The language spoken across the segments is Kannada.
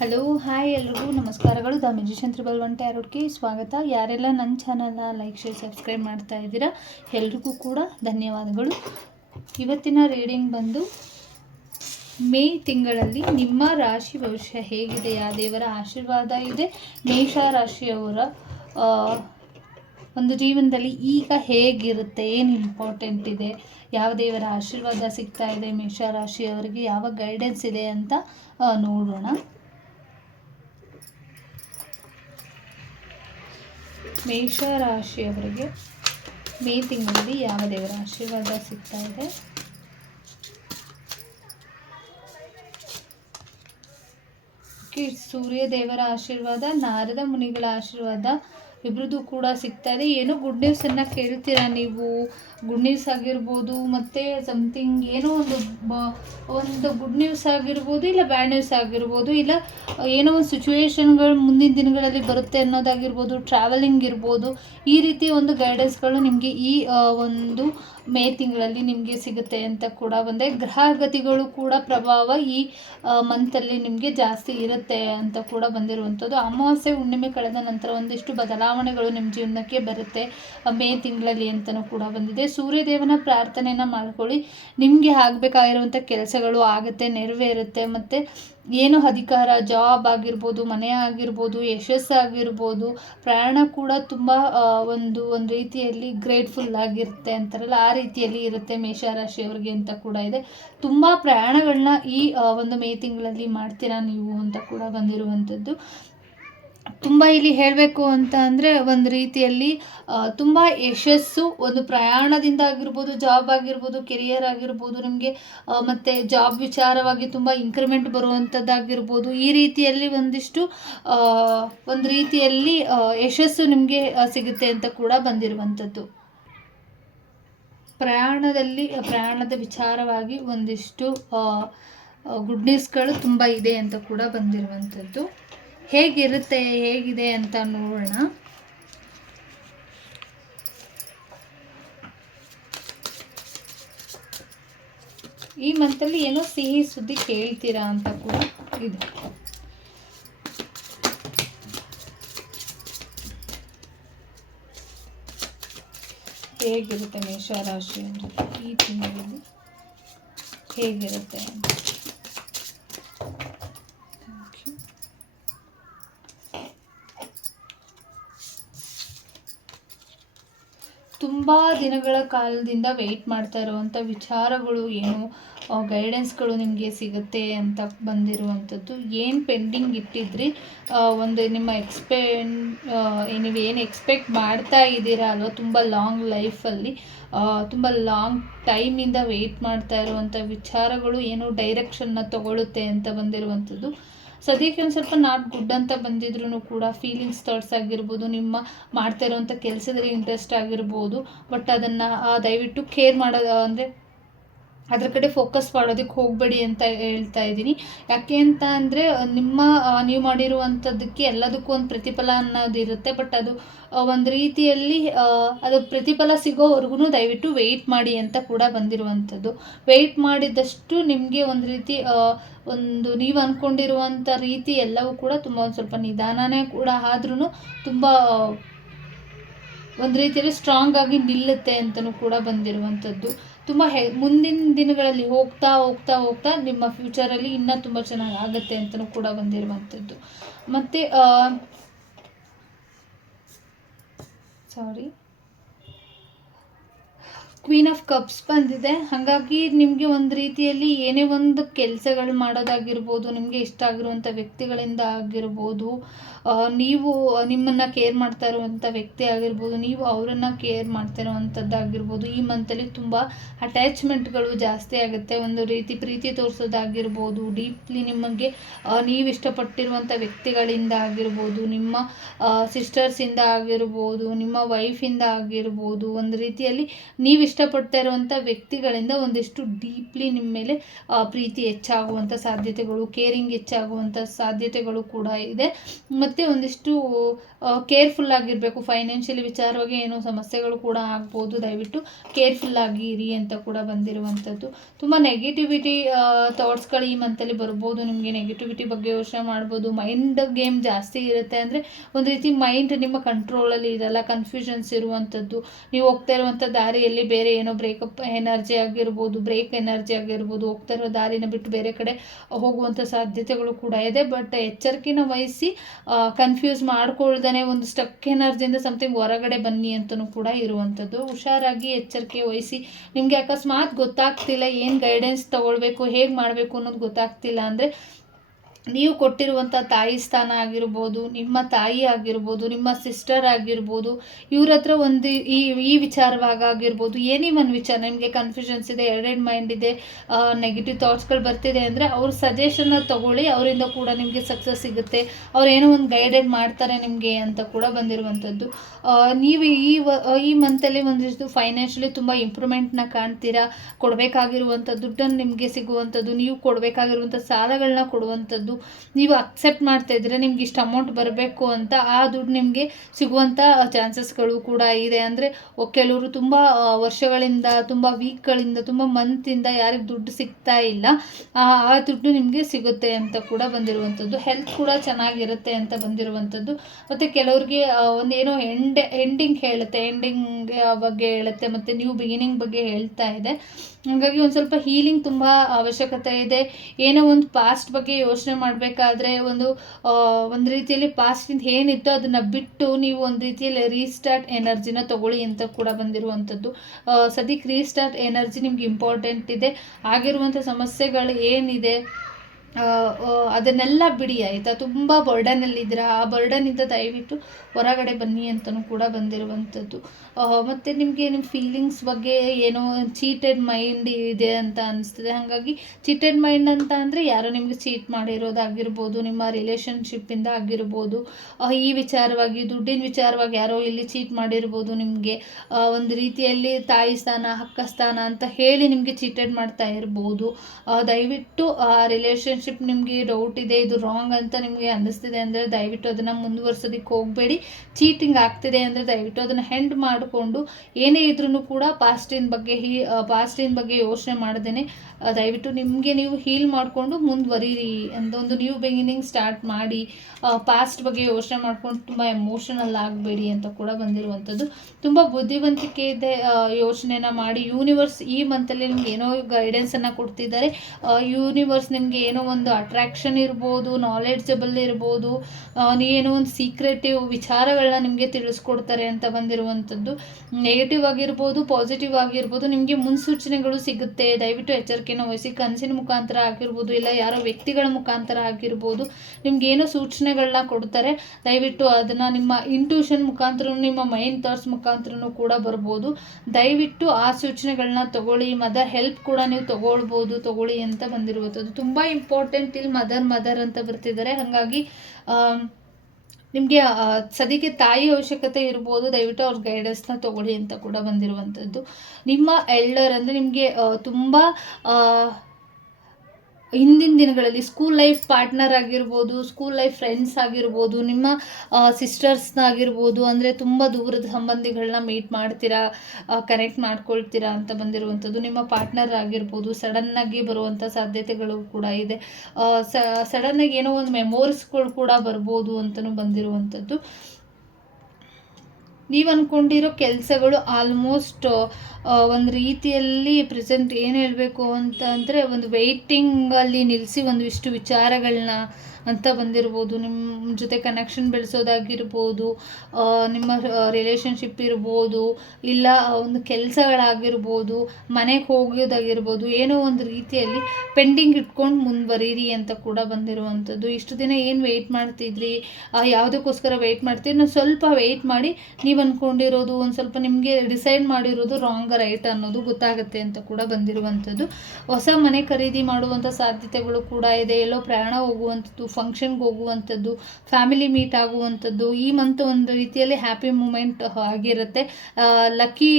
ಹಲೋ ಹಾಯ್ ಎಲ್ರಿಗೂ ನಮಸ್ಕಾರಗಳು. ದ ಮ್ಯೂಜಿಷಿಯನ್ 1 ಟ್ಯಾರೋಟ್ಗೆ ಸ್ವಾಗತ. ಯಾರೆಲ್ಲ ನನ್ನ ಚಾನಲ್ನ ಲೈಕ್ ಶೇರ್ ಸಬ್ಸ್ಕ್ರೈಬ್ ಮಾಡ್ತಾ ಇದ್ದೀರಾ ಎಲ್ರಿಗೂ ಕೂಡ ಧನ್ಯವಾದಗಳು. ಇವತ್ತಿನ ರೀಡಿಂಗ್ ಬಂದು ಮೇ ತಿಂಗಳಲ್ಲಿ ನಿಮ್ಮ ರಾಶಿ ಭವಿಷ್ಯ ಹೇಗಿದೆ, ಯಾವ ದೇವರ ಆಶೀರ್ವಾದ ಇದೆ, ಮೇಷ ರಾಶಿಯವರ ಒಂದು ಜೀವನದಲ್ಲಿ ಈಗ ಹೇಗಿರುತ್ತೆ, ಏನು ಇಂಪಾರ್ಟೆಂಟ್ ಇದೆ, ಯಾವ ದೇವರ ಆಶೀರ್ವಾದ ಸಿಗ್ತಾ ಇದೆ, ಮೇಷ ರಾಶಿಯವರಿಗೆ ಯಾವ ಗೈಡೆನ್ಸ್ ಇದೆ ಅಂತ ನೋಡೋಣ. ಮೇಷ ರಾಶಿಯವರಿಗೆ ಮೇ ತಿಂಗಳಲ್ಲಿ ಯಾವ ದೇವರ ಆಶೀರ್ವಾದ ಸಿಗ್ತಾ ಇದೆ. ಸೂರ್ಯ ದೇವರ ಆಶೀರ್ವಾದ, ನಾರದ ಮುನಿಗಳ ಆಶೀರ್ವಾದ ಇಬ್ಬರದು ಕೂಡ ಸಿಗ್ತಾ ಇದೆ. ಏನೋ ಗುಡ್ ನ್ಯೂಸನ್ನು ಕೇಳ್ತೀರಾ ನೀವು. ಗುಡ್ ನ್ಯೂಸ್ ಆಗಿರ್ಬೋದು, ಮತ್ತು ಸಮಥಿಂಗ್ ಏನೋ ಒಂದು ಗುಡ್ ನ್ಯೂಸ್ ಆಗಿರ್ಬೋದು, ಇಲ್ಲ ಬ್ಯಾಡ್ ನ್ಯೂಸ್ ಆಗಿರ್ಬೋದು, ಇಲ್ಲ ಏನೋ ಒಂದು ಸಿಚುವೇಶನ್ಗಳು ಮುಂದಿನ ದಿನಗಳಲ್ಲಿ ಬರುತ್ತೆ ಅನ್ನೋದಾಗಿರ್ಬೋದು, ಟ್ರಾವೆಲಿಂಗ್ ಇರ್ಬೋದು. ಈ ರೀತಿ ಒಂದು ಗೈಡೆನ್ಸ್ಗಳು ನಿಮಗೆ ಈ ಒಂದು ಮೇ ತಿಂಗಳಲ್ಲಿ ನಿಮಗೆ ಸಿಗುತ್ತೆ ಅಂತ ಕೂಡ ಬಂದೆ. ಗ್ರಹಗತಿಗಳು ಕೂಡ ಪ್ರಭಾವ ಈ ಮಂತಲ್ಲಿ ನಿಮಗೆ ಜಾಸ್ತಿ ಇರುತ್ತೆ ಅಂತ ಕೂಡ ಬಂದಿರುವಂಥದ್ದು. ಅಮಾವಾಸ್ಯೆ ಹುಣ್ಣಿಮೆ ಕಳೆದ ನಂತರ ಒಂದಿಷ್ಟು ಬದಲಾವಣೆಗಳು ನಿಮ್ಮ ಜೀವನಕ್ಕೆ ಬರುತ್ತೆ ಮೇ ತಿಂಗಳಲ್ಲಿ ಅಂತಲೂ ಕೂಡ ಬಂದಿದೆ. ಸೂರ್ಯದೇವನ ಪ್ರಾರ್ಥನೆಯನ್ನು ಮಾಡ್ಕೊಳ್ಳಿ. ನಿಮಗೆ ಆಗಬೇಕಾಗಿರುವಂಥ ಕೆಲಸಗಳು ಆಗುತ್ತೆ, ನೆರವೇರುತ್ತೆ. ಮತ್ತು ಏನು ಅಧಿಕಾರ, ಜಾಬ್ ಆಗಿರ್ಬೋದು, ಮನೆ ಆಗಿರ್ಬೋದು, ಯಶಸ್ಸಾಗಿರ್ಬೋದು, ಪ್ರಯಾಣ ಕೂಡ ತುಂಬ ಒಂದು ರೀತಿಯಲ್ಲಿ ಗ್ರೇಟ್ಫುಲ್ ಆಗಿರುತ್ತೆ ಅಂತಾರಲ್ಲ, ಆ ರೀತಿಯಲ್ಲಿ ಇರುತ್ತೆ ಮೇಷರಾಶಿಯವರಿಗೆ ಅಂತ ಕೂಡ ಇದೆ. ತುಂಬ ಪ್ರಯಾಣಗಳನ್ನ ಈ ಒಂದು ಮೇ ತಿಂಗಳಲ್ಲಿ ಮಾಡ್ತೀರಾ ನೀವು ಅಂತ ಕೂಡ ಬಂದಿರುವಂಥದ್ದು. ತುಂಬ ಇಲ್ಲಿ ಹೇಳಬೇಕು ಅಂತ ಅಂದರೆ ಒಂದು ರೀತಿಯಲ್ಲಿ ತುಂಬ ಯಶಸ್ಸು, ಒಂದು ಪ್ರಯಾಣದಿಂದ ಆಗಿರ್ಬೋದು, ಜಾಬ್ ಆಗಿರ್ಬೋದು, ಕೆರಿಯರ್ ಆಗಿರ್ಬೋದು, ನಿಮಗೆ ಮತ್ತು ಜಾಬ್ ವಿಚಾರವಾಗಿ ತುಂಬ ಇಂಕ್ರಿಮೆಂಟ್ ಬರುವಂಥದ್ದಾಗಿರ್ಬೋದು, ಈ ರೀತಿಯಲ್ಲಿ ಒಂದಿಷ್ಟು ಒಂದು ರೀತಿಯಲ್ಲಿ ಯಶಸ್ಸು ನಿಮಗೆ ಸಿಗುತ್ತೆ ಅಂತ ಕೂಡ ಬಂದಿರುವಂಥದ್ದು. ಪ್ರಯಾಣದ ವಿಚಾರವಾಗಿ ಒಂದಿಷ್ಟು ಗುಡ್ ನ್ಯೂಸ್ಗಳು ತುಂಬ ಇದೆ ಅಂತ ಕೂಡ ಬಂದಿರುವಂಥದ್ದು. ಹೇಗಿದೆ ಅಂತ ನೋಡೋಣ. ಈ ಮಂತಲ್ಲಿ ಏನೋ ಸಿಹಿ ಸುದ್ದಿ ಕೇಳ್ತೀರಾ ಅಂತ ಕೂಡ ಇದೆ. ಹೇಗಿರುತ್ತೆ ಮೇಷರಾಶಿಯವರಿಗೆ ಈ ತಿಂಗಳಲ್ಲಿ ಹೇಗಿರುತ್ತೆ ಅಂತ. ತುಂಬ ದಿನಗಳ ಕಾಲದಿಂದ ವೆಯ್ಟ್ ಮಾಡ್ತಾ ಇರುವಂಥ ವಿಚಾರಗಳು ಏನು, ಗೈಡೆನ್ಸ್ಗಳು ನಿಮಗೆ ಸಿಗುತ್ತೆ ಅಂತ ಬಂದಿರುವಂಥದ್ದು. ಏನು ಪೆಂಡಿಂಗ್ ಇಟ್ಟಿದ್ರಿ, ಒಂದು ನಿಮ್ಮ ನೀವೇನು ಎಕ್ಸ್ಪೆಕ್ಟ್ ಮಾಡ್ತಾ ಇದ್ದೀರಾ ಅಲ್ವ, ತುಂಬ ಲಾಂಗ್ ಲೈಫಲ್ಲಿ ತುಂಬ ಲಾಂಗ್ ಟೈಮಿಂದ ವೆಯ್ಟ್ ಮಾಡ್ತಾ ಇರುವಂಥ ವಿಚಾರಗಳು ಏನು ಡೈರೆಕ್ಷನ್ನ ತಗೊಳುತ್ತೆ ಅಂತ ಬಂದಿರುವಂಥದ್ದು. ಸದ್ಯಕ್ಕೆ ಒಂದು ಸ್ವಲ್ಪ ನಾಟ್ ಗುಡ್ ಅಂತ ಬಂದಿದ್ರು ಕೂಡ ಫೀಲಿಂಗ್ಸ್ ಥಾಟ್ಸ್ ಆಗಿರ್ಬೋದು, ನಿಮ್ಮ ಮಾಡ್ತಾ ಇರೋವಂಥ ಕೆಲಸದಲ್ಲಿ ಇಂಟ್ರೆಸ್ಟ್ ಆಗಿರ್ಬೋದು, ಬಟ್ ಅದನ್ನು ದಯವಿಟ್ಟು ಕೇರ್ ಮಾಡೋದು ಅಂದರೆ ಅದ್ರ ಕಡೆ ಫೋಕಸ್ ಮಾಡೋದಕ್ಕೆ ಹೋಗಬೇಡಿ ಅಂತ ಹೇಳ್ತಾ ಇದ್ದೀನಿ. ಯಾಕೆ ಅಂತ ಅಂದರೆ ನೀವು ಮಾಡಿರುವಂಥದ್ದಕ್ಕೆ ಎಲ್ಲದಕ್ಕೂ ಒಂದು ಪ್ರತಿಫಲ ಅನ್ನೋದಿರುತ್ತೆ. ಬಟ್ ಅದು ಒಂದು ರೀತಿಯಲ್ಲಿ ಅದು ಪ್ರತಿಫಲ ಸಿಗೋವರೆಗೂ ದಯವಿಟ್ಟು ವೆಯ್ಟ್ ಮಾಡಿ ಅಂತ ಕೂಡ ಬಂದಿರುವಂಥದ್ದು. ವೆಯ್ಟ್ ಮಾಡಿದಷ್ಟು ನಿಮಗೆ ಒಂದು ರೀತಿ ನೀವು ಅಂದ್ಕೊಂಡಿರುವಂಥ ರೀತಿ ಎಲ್ಲವೂ ಕೂಡ ತುಂಬ ಒಂದು ಸ್ವಲ್ಪ ನಿಧಾನನೇ ಕೂಡ ಆದ್ರೂ ತುಂಬ ಒಂದು ರೀತಿಯಲ್ಲಿ ಸ್ಟ್ರಾಂಗ್ ಆಗಿ ನಿಲ್ಲುತ್ತೆ ಅಂತಲೂ ಕೂಡ ಬಂದಿರುವಂಥದ್ದು. ತುಂಬ ಮುಂದಿನ ದಿನಗಳಲ್ಲಿ ಹೋಗ್ತಾ ಹೋಗ್ತಾ ಹೋಗ್ತಾ ನಿಮ್ಮ ಫ್ಯೂಚರಲ್ಲಿ ಇನ್ನೂ ತುಂಬ ಚೆನ್ನಾಗಿ ಆಗುತ್ತೆ ಅಂತಲೂ ಕೂಡ ಬಂದಿರುವಂಥದ್ದು. ಮತ್ತು ಕ್ವೀನ್ ಆಫ್ ಕಪ್ಸ್ ಬಂದಿದೆ. ಹಾಗಾಗಿ ನಿಮಗೆ ಒಂದು ರೀತಿಯಲ್ಲಿ ಏನೇ ಒಂದು ಕೆಲಸಗಳು ಮಾಡೋದಾಗಿರ್ಬೋದು, ನಿಮಗೆ ಇಷ್ಟ ಆಗಿರುವಂಥ ವ್ಯಕ್ತಿಗಳಿಂದ ಆಗಿರ್ಬೋದು, ನೀವು ನಿಮ್ಮನ್ನು ಕೇರ್ ಮಾಡ್ತಾ ಇರುವಂಥ ವ್ಯಕ್ತಿ ಆಗಿರ್ಬೋದು, ನೀವು ಅವರನ್ನು ಕೇರ್ ಮಾಡ್ತಾ ಇರುವಂಥದ್ದಾಗಿರ್ಬೋದು, ಈ ಮಂತಲ್ಲಿ ತುಂಬ ಅಟ್ಯಾಚ್ಮೆಂಟ್ಗಳು ಜಾಸ್ತಿ ಆಗುತ್ತೆ. ಒಂದು ರೀತಿ ಪ್ರೀತಿ ತೋರಿಸೋದಾಗಿರ್ಬೋದು, ಡೀಪ್ಲಿ ನಿಮಗೆ ನೀವು ಇಷ್ಟಪಟ್ಟಿರುವಂಥ ವ್ಯಕ್ತಿಗಳಿಂದ ಆಗಿರ್ಬೋದು, ನಿಮ್ಮ ಸಿಸ್ಟರ್ಸಿಂದ ಆಗಿರ್ಬೋದು, ನಿಮ್ಮ ವೈಫಿಂದ ಆಗಿರ್ಬೋದು, ಒಂದು ರೀತಿಯಲ್ಲಿ ನೀವು ಇಷ್ಟಪಡ್ತಾ ಇರುವಂಥ ವ್ಯಕ್ತಿಗಳಿಂದ ಒಂದಿಷ್ಟು ಡೀಪ್ಲಿ ನಿಮ್ಮ ಮೇಲೆ ಪ್ರೀತಿ ಹೆಚ್ಚಾಗುವಂಥ ಸಾಧ್ಯತೆಗಳು, ಕೇರಿಂಗ್ ಹೆಚ್ಚಾಗುವಂಥ ಸಾಧ್ಯತೆಗಳು ಕೂಡ ಇದೆ. ಮತ್ತು ಒಂದಿಷ್ಟು ಕೇರ್ಫುಲ್ ಆಗಿರಬೇಕು. ಫೈನಾನ್ಷಿಯಲಿ ವಿಚಾರವಾಗಿ ಏನೋ ಸಮಸ್ಯೆಗಳು ಕೂಡ ಆಗ್ಬೋದು. ದಯವಿಟ್ಟು ಕೇರ್ಫುಲ್ ಆಗಿರಿ ಅಂತ ಕೂಡ ಬಂದಿರುವಂಥದ್ದು. ತುಂಬ ನೆಗೆಟಿವಿಟಿ ಥಾಟ್ಸ್ಗಳು ಈ ಮಂತಲ್ಲಿ ಬರ್ಬೋದು. ನಿಮಗೆ ನೆಗೆಟಿವಿಟಿ ಬಗ್ಗೆ ಯೋಚನೆ ಮಾಡ್ಬೋದು. ಮೈಂಡ್ ಗೇಮ್ ಜಾಸ್ತಿ ಇರುತ್ತೆ. ಅಂದರೆ ಒಂದು ರೀತಿ ಮೈಂಡ್ ನಿಮ್ಮ ಕಂಟ್ರೋಲಲ್ಲಿ ಇರಲ್ಲ, ಕನ್ಫ್ಯೂಷನ್ಸ್ ಇರುವಂಥದ್ದು. ನೀವು ಹೋಗ್ತಾ ಇರುವಂಥ ದಾರಿಯಲ್ಲಿ ಬೇರೆ ಏನೋ ಬ್ರೇಕ್ ಎನರ್ಜಿ ಆಗಿರ್ಬೋದು, ಹೋಗ್ತಾ ಇರೋ ದಾರಿನ ಬಿಟ್ಟು ಬೇರೆ ಕಡೆ ಹೋಗುವಂಥ ಸಾಧ್ಯತೆಗಳು ಕೂಡ ಇದೆ. ಬಟ್ ಎಚ್ಚರಿಕೆನ ವಹಿಸಿ ಕನ್ಫ್ಯೂಸ್ ಮಾಡ್ಕೊಳ್ದೇ ಒಂದು ಸ್ಟಕ್ ಎನರ್ಜಿಯಿಂದ ಸಮಥಿಂಗ್ ಹೊರಗಡೆ ಬನ್ನಿ ಅಂತಲೂ ಕೂಡ ಇರುವಂಥದ್ದು. ಹುಷಾರಾಗಿ ಎಚ್ಚರಿಕೆ ವಹಿಸಿ. ನಿಮಗೆ ಅಕಸ್ಮಾತ್ ಗೊತ್ತಾಗ್ತಿಲ್ಲ ಏನು ಗೈಡೆನ್ಸ್ ತಗೊಳ್ಬೇಕು, ಹೇಗೆ ಮಾಡಬೇಕು ಅನ್ನೋದು ಗೊತ್ತಾಗ್ತಿಲ್ಲ ಅಂದರೆ ನೀವು ಕೊಟ್ಟಿರುವಂಥ ತಾಯಿ ಸ್ಥಾನ ಆಗಿರ್ಬೋದು, ನಿಮ್ಮ ತಾಯಿ ಆಗಿರ್ಬೋದು, ನಿಮ್ಮ ಸಿಸ್ಟರ್ ಆಗಿರ್ಬೋದು, ಇವ್ರ ಹತ್ರ ಒಂದು ಈ ವಿಚಾರವಾಗಿರ್ಬೋದು, ಏನೇ ಒಂದು ವಿಚಾರ ನಿಮಗೆ ಕನ್ಫ್ಯೂಷನ್ಸ್ ಇದೆ, ಎರಡೆರಡು ಮೈಂಡ್ ಇದೆ, ನೆಗೆಟಿವ್ ಥಾಟ್ಸ್ಗಳು ಬರ್ತಿದೆ ಅಂದರೆ ಅವ್ರ ಸಜೆಷನ್ನ ತೊಗೊಳ್ಳಿ. ಅವರಿಂದ ಕೂಡ ನಿಮಗೆ ಸಕ್ಸಸ್ ಸಿಗುತ್ತೆ. ಅವ್ರು ಏನೋ ಒಂದು ಗೈಡೆಡ್ ಮಾಡ್ತಾರೆ ನಿಮಗೆ ಅಂತ ಕೂಡ ಬಂದಿರುವಂಥದ್ದು. ನೀವು ಈ ಮಂತಲ್ಲಿ ಒಂದಿಷ್ಟು ಫೈನಾನ್ಷಿಯಲಿ ತುಂಬ ಇಂಪ್ರೂವ್ಮೆಂಟ್ನ ಕಾಣ್ತೀರಾ. ಕೊಡಬೇಕಾಗಿರುವಂಥ ದುಡ್ಡನ್ನು ನಿಮಗೆ ಸಿಗುವಂಥದ್ದು, ನೀವು ಕೊಡಬೇಕಾಗಿರುವಂಥ ಸಾಲಗಳನ್ನ ಕೊಡುವಂಥದ್ದು, ನೀವು ಅಕ್ಸೆಪ್ಟ್ ಮಾಡ್ತಾ ಇದ್ರೆ ನಿಮ್ಗೆ ಇಷ್ಟು ಅಮೌಂಟ್ ಬರಬೇಕು ಅಂತ ಆ ದುಡ್ಡು ನಿಮಗೆ ಸಿಗುವಂಥ ಚಾನ್ಸಸ್ಗಳು ಕೂಡ ಇದೆ. ಅಂದರೆ ಕೆಲವರು ತುಂಬ ವರ್ಷಗಳಿಂದ, ತುಂಬ ವೀಕ್ಗಳಿಂದ, ತುಂಬ ಮಂತಿಂದ ಯಾರಿಗೆ ದುಡ್ಡು ಸಿಗ್ತಾ ಇಲ್ಲ, ಆ ದುಡ್ಡು ನಿಮಗೆ ಸಿಗುತ್ತೆ ಅಂತ ಕೂಡ ಬಂದಿರುವಂಥದ್ದು. ಹೆಲ್ತ್ ಕೂಡ ಚೆನ್ನಾಗಿರುತ್ತೆ ಅಂತ ಬಂದಿರುವಂಥದ್ದು. ಮತ್ತು ಕೆಲವ್ರಿಗೆ ಒಂದೇನೋ ಎಂಡಿಂಗ್ ಹೇಳುತ್ತೆ, ಎಂಡಿಂಗ್ ಬಗ್ಗೆ ಹೇಳುತ್ತೆ, ಮತ್ತು ನ್ಯೂ ಬಿಗಿನಿಂಗ್ ಬಗ್ಗೆ ಹೇಳ್ತಾ ಇದೆ. ಹಾಗಾಗಿ ಒಂದು ಸ್ವಲ್ಪ ಹೀಲಿಂಗ್ ತುಂಬ ಅವಶ್ಯಕತೆ ಇದೆ. ಏನೋ ಒಂದು ಪಾಸ್ಟ್ ಬಗ್ಗೆ ಯೋಚನೆ ಮಾಡಬೇಕಾದ್ರೆ ಒಂದು ರೀತಿಯಲ್ಲಿ ಪಾಸ್ಟಿಂದ ಏನಿತ್ತು ಅದನ್ನು ಬಿಟ್ಟು ನೀವು ಒಂದು ರೀತಿಯಲ್ಲಿ ರೀಸ್ಟಾರ್ಟ್ ಎನರ್ಜಿನ ತಗೊಳ್ಳಿ ಅಂತ ಕೂಡ ಬಂದಿರುವಂಥದ್ದು. ಸದ್ಯಕ್ಕೆ ರೀಸ್ಟಾರ್ಟ್ ಎನರ್ಜಿ ನಿಮ್ಗೆ ಇಂಪಾರ್ಟೆಂಟ್ ಇದೆ. ಆಗಿರುವಂಥ ಸಮಸ್ಯೆಗಳು ಏನಿದೆ ಅದನ್ನೆಲ್ಲ ಬಿಡಿ ಆಯಿತಾ. ತುಂಬ ಬರ್ಡನಲ್ಲಿದ್ದೀರಾ, ಆ ಬರ್ಡನಿಂದ ದಯವಿಟ್ಟು ಹೊರಗಡೆ ಬನ್ನಿ ಅಂತಲೂ ಕೂಡ ಬಂದಿರುವಂಥದ್ದು. ಮತ್ತು ನಿಮಗೆ ನಿಮ್ಮ ಫೀಲಿಂಗ್ಸ್ ಬಗ್ಗೆ ಏನೋ ಚೀಟೆಡ್ ಮೈಂಡ್ ಇದೆ ಅಂತ ಅನಿಸ್ತಿದೆ. ಹಾಗಾಗಿ ಚೀಟೆಡ್ ಮೈಂಡ್ ಅಂತ ಅಂದರೆ ಯಾರೋ ನಿಮಗೆ ಚೀಟ್ ಮಾಡಿರೋದಾಗಿರ್ಬೋದು, ನಿಮ್ಮ ರಿಲೇಷನ್ಶಿಪ್ಪಿಂದ ಆಗಿರ್ಬೋದು, ಈ ವಿಚಾರವಾಗಿ ದುಡ್ಡಿನ ವಿಚಾರವಾಗಿ ಯಾರೋ ಇಲ್ಲಿ ಚೀಟ್ ಮಾಡಿರ್ಬೋದು. ನಿಮಗೆ ಒಂದು ರೀತಿಯಲ್ಲಿ ತಾಯಿ ಸ್ಥಾನ, ಅಕ್ಕ ಸ್ಥಾನ ಅಂತ ಹೇಳಿ ನಿಮಗೆ ಚೀಟೆಡ್ ಮಾಡ್ತಾ ಇರ್ಬೋದು. ದಯವಿಟ್ಟು ಆ ರಿಲೇಷನ್ಶಿಪ್ ನಿಮಗೆ ಡೌಟ್ ಇದೆ, ಇದು ರಾಂಗ್ ಅಂತ ನಿಮಗೆ ಅನ್ನಿಸ್ತಿದೆ ಅಂದರೆ ದಯವಿಟ್ಟು ಅದನ್ನು ಮುಂದುವರ್ಸೋದಕ್ಕೆ ಹೋಗಬೇಡಿ. ಚೀಟಿಂಗ್ ಆಗ್ತಿದೆ ಅಂದರೆ ದಯವಿಟ್ಟು ಅದನ್ನು ಹೆಂಡ್ ಮಾಡಿಕೊಂಡು ಏನೇ ಇದ್ರೂ ಕೂಡ ಪಾಸ್ಟಿನ ಬಗ್ಗೆ ಯೋಚನೆ ಮಾಡ್ದೇನೆ ದಯವಿಟ್ಟು ನಿಮಗೆ ನೀವು ಹೀಲ್ ಮಾಡಿಕೊಂಡು ಮುಂದುವರೀರಿ ಅಂತ ಒಂದು ನ್ಯೂ ಬಿಗಿನಿಂಗ್ ಸ್ಟಾರ್ಟ್ ಮಾಡಿ. ಪಾಸ್ಟ್ ಬಗ್ಗೆ ಯೋಚನೆ ಮಾಡ್ಕೊಂಡು ತುಂಬ ಎಮೋಷನಲ್ ಆಗಬೇಡಿ ಅಂತ ಕೂಡ ಬಂದಿರುವಂಥದ್ದು. ತುಂಬ ಬುದ್ಧಿವಂತಿಕೆ ಇದೆ, ಯೋಚನೆನ ಮಾಡಿ. ಯೂನಿವರ್ಸ್ ಈ ಮಂತಲ್ಲಿ ನಿಮ್ಗೆ ಏನೋ ಗೈಡೆನ್ಸನ್ನು ಕೊಡ್ತಿದ್ದಾರೆ. ಯೂನಿವರ್ಸ್ ನಿಮಗೆ ಏನೋ ಒಂದು ಅಟ್ರಾಕ್ಷನ್ ಇರ್ಬೋದು, ನಾಲೆಡ್ಜಬಲ್ ಇರ್ಬೋದು, ಏನೋ ಒಂದು ಸೀಕ್ರೆಟಿವ್ ವಿಚಾರಗಳನ್ನ ನಿಮಗೆ ತಿಳಿಸ್ಕೊಡ್ತಾರೆ ಅಂತ ಬಂದಿರುವಂಥದ್ದು. ನೆಗೆಟಿವ್ ಆಗಿರ್ಬೋದು, ಪಾಸಿಟಿವ್ ಆಗಿರ್ಬೋದು, ನಿಮಗೆ ಮುನ್ಸೂಚನೆಗಳು ಸಿಗುತ್ತೆ. ದಯವಿಟ್ಟು ಎಚ್ಚರಿಕೆನ ವಹಿಸಿ. ಕನಸಿನ ಮುಖಾಂತರ ಆಗಿರ್ಬೋದು, ಇಲ್ಲ ಯಾರೋ ವ್ಯಕ್ತಿಗಳ ಮುಖಾಂತರ ಆಗಿರ್ಬೋದು, ನಿಮ್ಗೇನೋ ಸೂಚನೆಗಳನ್ನ ಕೊಡ್ತಾರೆ. ದಯವಿಟ್ಟು ಅದನ್ನು ನಿಮ್ಮ ಇಂಟ್ಯೂಷನ್ ಮುಖಾಂತರ, ನಿಮ್ಮ ಮೈಂಡ್ ಥಾಟ್ಸ್ ಮುಖಾಂತರನೂ ಕೂಡ ಬರ್ಬೋದು. ದಯವಿಟ್ಟು ಆ ಸೂಚನೆಗಳನ್ನ ತಗೊಳ್ಳಿ. ಮದರ್ ಹೆಲ್ಪ್ ಕೂಡ ನೀವು ತಗೊಳ್ಳಿ ಅಂತ ಬಂದಿರುವಂಥದ್ದು. ತುಂಬ ಇಂಪಾರ್ಟೆಂಟ್ ಇಲ್ಲಿ ಮದರ್ ಅಂತ ಬರ್ತಿದ್ದಾರೆ. ಹಾಗಾಗಿ ನಿಮಗೆ ಸದ್ಯಕ್ಕೆ ತಾಯಿ ಅವಶ್ಯಕತೆ ಇರ್ಬೋದು. ದಯವಿಟ್ಟು ಅವ್ರ ಗೈಡೆನ್ಸ್ನ ತಗೊಳ್ಳಿ ಅಂತ ಕೂಡ ಬಂದಿರುವಂಥದ್ದು. ನಿಮ್ಮ ಎಲ್ಡರ್ ಅಂದರೆ ನಿಮಗೆ ತುಂಬ ಹಿಂದಿನ ದಿನಗಳಲ್ಲಿ ಸ್ಕೂಲ್ ಲೈಫ್ ಪಾರ್ಟ್ನರ್ ಆಗಿರ್ಬೋದು, ಸ್ಕೂಲ್ ಲೈಫ್ ಫ್ರೆಂಡ್ಸ್ ಆಗಿರ್ಬೋದು, ನಿಮ್ಮ ಸಿಸ್ಟರ್ಸ್ನಾಗಿರ್ಬೋದು, ಅಂದರೆ ತುಂಬ ದೂರದ ಸಂಬಂಧಿಗಳನ್ನ ಮೀಟ್ ಮಾಡ್ತೀರಾ, ಕನೆಕ್ಟ್ ಮಾಡ್ಕೊಳ್ತೀರಾ ಅಂತ ಬಂದಿರುವಂಥದ್ದು. ನಿಮ್ಮ ಪಾರ್ಟ್ನರ್ ಆಗಿರ್ಬೋದು, ಸಡನ್ನಾಗಿ ಬರುವಂಥ ಸಾಧ್ಯತೆಗಳು ಕೂಡ ಇದೆ. ಸಡನ್ನಾಗಿ ಏನೋ ಒಂದು ಮೆಮೊರೀಸ್ಗಳು ಕೂಡ ಬರ್ಬೋದು ಅಂತಲೂ ಬಂದಿರುವಂಥದ್ದು. ನೀವು ಅಂದ್ಕೊಂಡಿರೋ ಕೆಲಸಗಳು ಆಲ್ಮೋಸ್ಟ್ ಒಂದು ರೀತಿಯಲ್ಲಿ ಪ್ರೆಸೆಂಟ್ ಏನು ಹೇಳಬೇಕು ಅಂತ ಅಂದರೆ ಒಂದು ವೆಯ್ಟಿಂಗಲ್ಲಿ ನಿಲ್ಲಿಸಿ ಒಂದಿಷ್ಟು ವಿಚಾರಗಳನ್ನ ಅಂತ ಬಂದಿರ್ಬೋದು. ನಿಮ್ಮ ಜೊತೆ ಕನೆಕ್ಷನ್ ಬೆಳೆಸೋದಾಗಿರ್ಬೋದು, ನಿಮ್ಮ ರಿಲೇಷನ್ಶಿಪ್ ಇರ್ಬೋದು, ಇಲ್ಲ ಒಂದು ಕೆಲಸಗಳಾಗಿರ್ಬೋದು, ಮನೆಗೆ ಹೋಗೋದಾಗಿರ್ಬೋದು, ಏನೋ ಒಂದು ರೀತಿಯಲ್ಲಿ ಪೆಂಡಿಂಗ್ ಇಟ್ಕೊಂಡು ಮುಂದುವರೀರಿ ಅಂತ ಕೂಡ ಬಂದಿರುವಂಥದ್ದು. ಇಷ್ಟು ದಿನ ಏನು ವೆಯ್ಟ್ ಮಾಡ್ತಿದ್ರಿ, ಯಾವುದಕ್ಕೋಸ್ಕರ ವೆಯ್ಟ್ ಮಾಡ್ತೀರಿ, ನಾವು ಸ್ವಲ್ಪ ವೆಯ್ಟ್ ಮಾಡಿ ನೀವು ಅಂದ್ಕೊಂಡಿರೋದು ಒಂದು ಸ್ವಲ್ಪ ನಿಮಗೆ ಡಿಸೈಡ್ ಮಾಡಿರೋದು ರಾಂಗ್ ರೈಟ್ ಅನ್ನೋದು ಗೊತ್ತಾಗುತ್ತೆ ಅಂತ ಕೂಡ ಬಂದಿರುವಂಥದ್ದು. ಹೊಸ ಮನೆ ಖರೀದಿ ಮಾಡುವಂಥ ಸಾಧ್ಯತೆಗಳು ಕೂಡ ಇದೆ. ಎಲ್ಲೋ ಪ್ರಯಾಣ ಹೋಗುವಂಥದ್ದು, ಫಂಕ್ಷನ್ಗೆ ಹೋಗುವಂಥದ್ದು, ಫ್ಯಾಮಿಲಿ ಮೀಟ್ ಆಗುವಂಥದ್ದು. ಈ ಮಂತ್ ಒಂದು ರೀತಿಯಲ್ಲಿ ಹ್ಯಾಪಿ ಮೂಮೆಂಟ್ ಆಗಿರುತ್ತೆ. ಲಕ್ಕಿ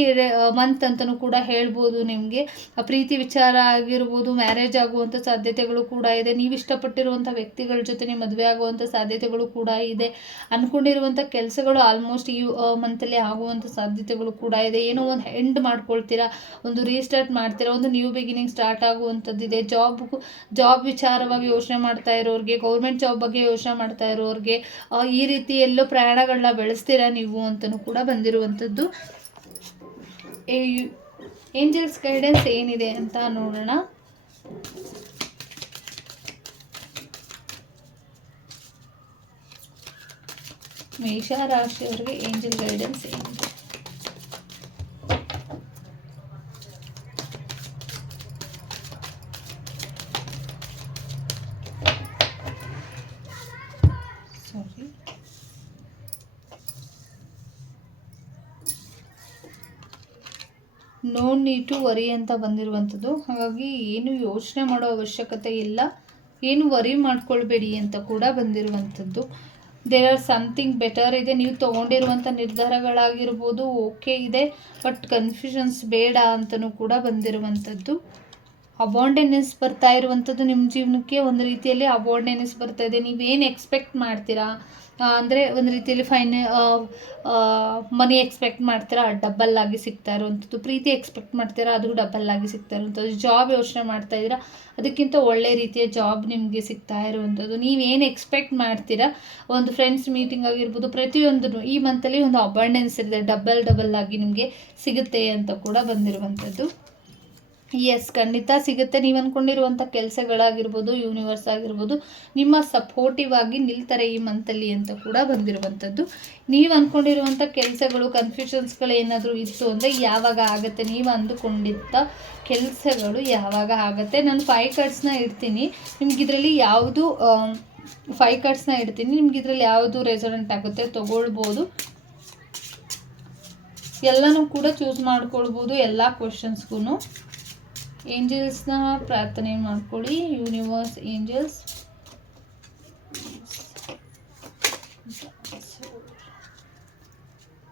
ಮಂತ್ ಅಂತಲೂ ಕೂಡ ಹೇಳ್ಬೋದು. ನಿಮಗೆ ಪ್ರೀತಿ ವಿಚಾರ ಆಗಿರ್ಬೋದು, ಮ್ಯಾರೇಜ್ ಆಗುವಂಥ ಸಾಧ್ಯತೆಗಳು ಕೂಡ ಇದೆ. ನೀವು ಇಷ್ಟಪಟ್ಟಿರುವಂಥ ವ್ಯಕ್ತಿಗಳ ಜೊತೆ ನೀವು ಮದುವೆ ಆಗುವಂಥ ಸಾಧ್ಯತೆಗಳು ಕೂಡ ಇದೆ. ಅಂದ್ಕೊಂಡಿರುವಂಥ ಕೆಲಸಗಳು ಆಲ್ಮೋಸ್ಟ್ ಈ ಮಂತಲ್ಲಿ ಆಗುವಂಥ ಸಾಧ್ಯತೆಗಳು ಕೂಡ ಇದೆ. ಏನೋ ಒಂದು ಎಂಡ್ ಮಾಡ್ಕೊಳ್ತೀರಾ, ಒಂದು ರೀಸ್ಟಾರ್ಟ್ ಮಾಡ್ತೀರಾ, ಒಂದು ನ್ಯೂ ಬಿಗಿನಿಂಗ್ ಸ್ಟಾರ್ಟ್ ಆಗುವಂಥದ್ದಿದೆ. ಜಾಬ್ ವಿಚಾರವಾಗಿ ಯೋಚನೆ ಮಾಡ್ತಾ ಇರೋರಿಗೆ, ಗೌರ್ಮೆಂಟ್ ಜಾಬ್ ಬಗ್ಗೆ ಯೋಚನೆ ಮಾಡ್ತಾ ಇರೋರಿಗೆ, ಈ ರೀತಿ ಎಲ್ಲೋ ಪ್ರಯಾಣಗಳನ್ನ ಬೆಳೆಸ್ತೀರಾ ನೀವು ಅಂತಲೂ ಕೂಡ ಬಂದಿರುವಂಥದ್ದು. ಏಂಜಲ್ಸ್ ಗೈಡೆನ್ಸ್ ಏನಿದೆ ಅಂತ ನೋಡೋಣ. ಮೇಷ ರಾಶಿಯವರಿಗೆ ಏಂಜಲ್ ಗೈಡೆನ್ಸ್ ಏನಿದೆ? ನೋ ನೀಡ್ ಟು ವರಿ ಅಂತ ಬಂದಿರುವಂಥದ್ದು. ಹಾಗಾಗಿ ಏನು ಯೋಚನೆ ಮಾಡೋ ಅವಶ್ಯಕತೆ ಇಲ್ಲ, ಏನು ವರಿ ಮಾಡ್ಕೊಳ್ಬೇಡಿ ಅಂತ ಕೂಡ ಬಂದಿರುವಂಥದ್ದು. ದೇರ್ ಆರ್ ಸಮಥಿಂಗ್ ಬೆಟರ್ ಇದೆ. ನೀವು ತೊಗೊಂಡಿರುವಂಥ ನಿರ್ಧಾರಗಳಾಗಿರ್ಬೋದು ಓಕೆ ಇದೆ, ಬಟ್ ಕನ್ಫ್ಯೂಷನ್ಸ್ ಬೇಡ ಅಂತಲೂ ಕೂಡ ಬಂದಿರುವಂಥದ್ದು. ಅಬಾಂಡೆನ್ನೆಸ್ ಬರ್ತಾ ಇರುವಂಥದ್ದು ನಿಮ್ಮ ಜೀವನಕ್ಕೆ. ಒಂದು ರೀತಿಯಲ್ಲಿ ಅಬಾಂಡೆನ್ನೆಸ್ ಬರ್ತಾ ಇದೆ. ನೀವೇನು ಎಕ್ಸ್ಪೆಕ್ಟ್ ಮಾಡ್ತೀರಾ ಅಂದರೆ ಒಂದು ರೀತಿಯಲ್ಲಿ ಮನಿ ಎಕ್ಸ್ಪೆಕ್ಟ್ ಮಾಡ್ತೀರಾ, ಡಬಲ್ ಆಗಿ ಸಿಗ್ತಾ ಇರುವಂಥದ್ದು. ಪ್ರೀತಿ ಎಕ್ಸ್ಪೆಕ್ಟ್ ಮಾಡ್ತೀರಾ, ಅದು ಡಬಲ್ ಆಗಿ ಸಿಗ್ತಾ ಇರುವಂಥದ್ದು. ಜಾಬ್ ಯೋಚನೆ ಮಾಡ್ತಾ ಇದ್ದೀರಾ, ಅದಕ್ಕಿಂತ ಒಳ್ಳೆ ರೀತಿಯ ಜಾಬ್ ನಿಮಗೆ ಸಿಗ್ತಾ ಇರುವಂಥದ್ದು. ನೀವೇನು ಎಕ್ಸ್ಪೆಕ್ಟ್ ಮಾಡ್ತೀರಾ, ಒಂದು ಫ್ರೆಂಡ್ಸ್ ಮೀಟಿಂಗ್ ಆಗಿರ್ಬೋದು, ಪ್ರತಿಯೊಂದು ಈ ಮಂತಲ್ಲಿ ಒಂದು ಅಬಂಡೆನ್ಸ್ ಇದೆ, ಡಬಲ್ ಆಗಿ ನಿಮಗೆ ಸಿಗುತ್ತೆ ಅಂತ ಕೂಡ ಬಂದಿರುವಂಥದ್ದು. ಎಸ್, ಖಂಡಿತ ಸಿಗುತ್ತೆ. ನೀವು ಅಂದ್ಕೊಂಡಿರುವಂಥ ಕೆಲಸಗಳಾಗಿರ್ಬೋದು, ಯೂನಿವರ್ಸ್ ಆಗಿರ್ಬೋದು, ನಿಮ್ಮ ಸಪೋರ್ಟಿವ್ ಆಗಿ ನಿಲ್ತಾರೆ ಈ ಮಂತಲ್ಲಿ ಅಂತ ಕೂಡ ಬಂದಿರುವಂಥದ್ದು. ನೀವು ಅಂದ್ಕೊಂಡಿರುವಂಥ ಕೆಲಸಗಳು, ಕನ್ಫ್ಯೂಷನ್ಸ್ಗಳು ಏನಾದರೂ ಇತ್ತು ಅಂದರೆ ಯಾವಾಗ ಆಗುತ್ತೆ, ನೀವು ಅಂದುಕೊಂಡಿದ್ದ ಕೆಲಸಗಳು ಯಾವಾಗ ಆಗುತ್ತೆ. ನಾನು 5 ಕಾರ್ಡ್ಸ್ನ ಇಡ್ತೀನಿ, ನಿಮ್ಗಿದ್ರಲ್ಲಿ ಯಾವುದು 5 ಕಾರ್ಡ್ಸ್ನ ಇಡ್ತೀನಿ, ನಿಮ್ಗಿದ್ರಲ್ಲಿ ಯಾವುದು ರೆಸೊನೆಂಟ್ ಆಗುತ್ತೆ ತೊಗೊಳ್ಬೋದು. ಎಲ್ಲನೂ ಕೂಡ ಚೂಸ್ ಮಾಡ್ಕೊಳ್ಬೋದು ಎಲ್ಲ ಕ್ವೆಶನ್ಸ್ಗೂ. ಏಂಜಲ್ಸ್ನ ಪ್ರಾರ್ಥನೆ ಮಾಡ್ಕೊಳ್ಳಿ. Universe, angels,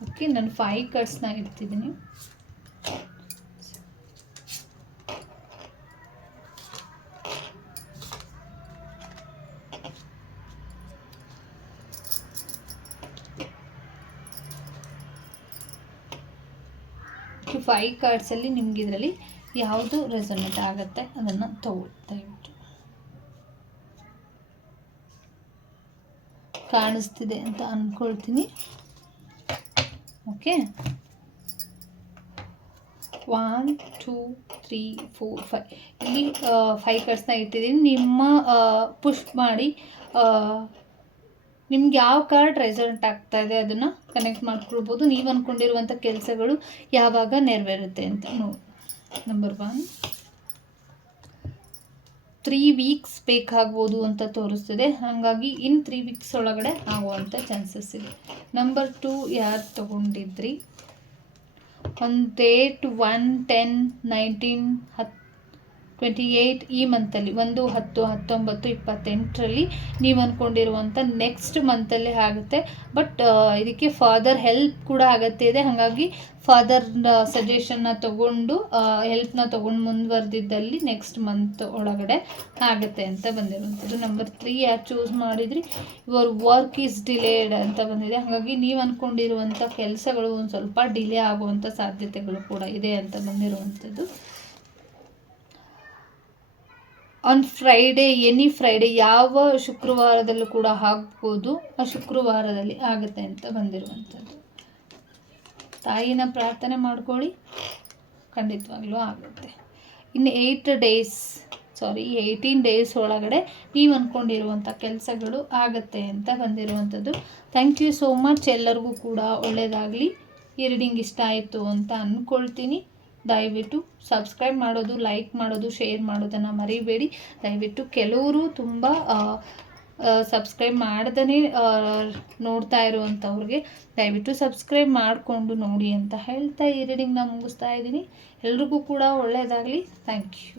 okay. ನಾನು 5 ಕಾರ್ಡ್ಸ್ನ ಇಡ್ತಿದ್ದೀನಿ. ಈ 5 ಕಾರ್ಡ್ಸಲ್ಲಿ ನಿಮ್ಗೆ ಇದರಲ್ಲಿ ಯಾವುದು ರೆಸೊನೇಟ್ ಆಗುತ್ತೆ ಅದನ್ನು ತಗೊಳ್ತಾ ಇಟ್ಟು ಕಾಣಿಸ್ತಿದೆ ಅಂತ ಅಂದ್ಕೊಳ್ತೀನಿ. ಓಕೆ, 1 2 3 4 5 ಇಲ್ಲಿ 5 ಕಾರ್ಡ್ಸ್ನ ಇಟ್ಟಿದ್ದೀನಿ. ನಿಮ್ಮ ಪುಷ್ ಮಾಡಿ ನಿಮ್ಗೆ ಯಾವ ಕಾರ್ಡ್ ರೆಸೊನೇಟ್ ಆಗ್ತಾ ಇದೆ ಅದನ್ನು ಕನೆಕ್ಟ್ ಮಾಡ್ಕೊಳ್ಬೋದು. ನೀವು ಅಂದ್ಕೊಂಡಿರುವಂಥ ಕೆಲಸಗಳು ಯಾವಾಗ ನೆರವೇರುತ್ತೆ ಅಂತ ನೋಡಿ. ನಂಬರ್ 1, 3 ವೀಕ್ಸ್ ಬೇಕಾಗ್ಬೋದು ಅಂತ ತೋರಿಸ್ತಿದೆ, ಹಾಗಾಗಿ ಇನ್ 3 ವೀಕ್ಸ್ ಒಳಗಡೆ ಆಗುವಂಥ ಚಾನ್ಸಸ್ ಇದೆ. ನಂಬರ್ 2 ಯಾರು ತೊಗೊಂಡಿದ್ರಿ, ಒಂದು ಡೇಟ್ 1 10 19 28 ಈ ಮಂತಲ್ಲಿ 1 10 19 28ರಲ್ಲಿ ನೀವು ಅಂದ್ಕೊಂಡಿರುವಂಥ ನೆಕ್ಸ್ಟ್ ಮಂತಲ್ಲಿ ಆಗುತ್ತೆ. ಬಟ್ ಇದಕ್ಕೆ ಫಾದರ್ ಹೆಲ್ಪ್ ಕೂಡ ಅಗತ್ಯ ಇದೆ, ಹಾಗಾಗಿ ಫಾದರ್ ಸಜೆಷನ್ನ ತೊಗೊಂಡು ಹೆಲ್ಪ್ನ ತೊಗೊಂಡು ಮುಂದುವರೆದಿದ್ದಲ್ಲಿ ನೆಕ್ಸ್ಟ್ ಮಂತ್ ಒಳಗಡೆ ಆಗುತ್ತೆ ಅಂತ ಬಂದಿರುವಂಥದ್ದು. ನಂಬರ್ 3 ಯಾರು ಚೂಸ್ ಮಾಡಿದ್ರಿ, ಯುವರ್ ವರ್ಕ್ ಈಸ್ ಡಿಲೇಡ್ ಅಂತ ಬಂದಿದೆ, ಹಾಗಾಗಿ ನೀವು ಅಂದ್ಕೊಂಡಿರುವಂಥ ಕೆಲಸಗಳು ಒಂದು ಸ್ವಲ್ಪ ಡಿಲೇ ಆಗುವಂಥ ಸಾಧ್ಯತೆಗಳು ಕೂಡ ಇದೆ ಅಂತ ಬಂದಿರುವಂಥದ್ದು. ಆನ್ ಫ್ರೈಡೇ, ಎನಿ ಫ್ರೈಡೇ, ಯಾವ ಶುಕ್ರವಾರದಲ್ಲೂ ಕೂಡ ಆಗ್ಬೋದು, ಆ ಶುಕ್ರವಾರದಲ್ಲಿ ಆಗುತ್ತೆ ಅಂತ ಬಂದಿರುವಂಥದ್ದು. ತಾಯಿನ ಪ್ರಾರ್ಥನೆ ಮಾಡ್ಕೊಳ್ಳಿ, ಖಂಡಿತವಾಗ್ಲೂ ಆಗುತ್ತೆ. ಇನ್ನು 18 ಡೇಸ್ ಒಳಗಡೆ ನೀವು ಅಂದ್ಕೊಂಡಿರುವಂಥ ಕೆಲಸಗಳು ಆಗುತ್ತೆ ಅಂತ ಬಂದಿರುವಂಥದ್ದು. Thank you so much. ಎಲ್ಲರಿಗೂ ಕೂಡ ಒಳ್ಳೆಯದಾಗಲಿ. ಈ ರೀಡಿಂಗ್ ಇಷ್ಟ ಆಯಿತು ಅಂತ ಅಂದ್ಕೊಳ್ತೀನಿ. ದಯವಿಟ್ಟು ಸಬ್ಸ್ಕ್ರೈಬ್ ಮಾಡೋದು, ಲೈಕ್ ಮಾಡೋದು, ಶೇರ್ ಮಾಡೋದನ್ನು ಮರಿಬೇಡಿ. ದಯವಿಟ್ಟು ಕೆಲವರು ತುಂಬ ಸಬ್ಸ್ಕ್ರೈಬ್ ಮಾಡ್ದೇ ನೋಡ್ತಾ ಇರುವಂಥವ್ರಿಗೆ ದಯವಿಟ್ಟು ಸಬ್ಸ್ಕ್ರೈಬ್ ಮಾಡಿಕೊಂಡು ನೋಡಿ ಅಂತ ಹೇಳ್ತಾ ಈ ರೀಡಿಂಗ್ನ ಮುಗಿಸ್ತಾ ಇದ್ದೀನಿ. ಎಲ್ರಿಗೂ ಕೂಡ ಒಳ್ಳೆಯದಾಗಲಿ. Thank you.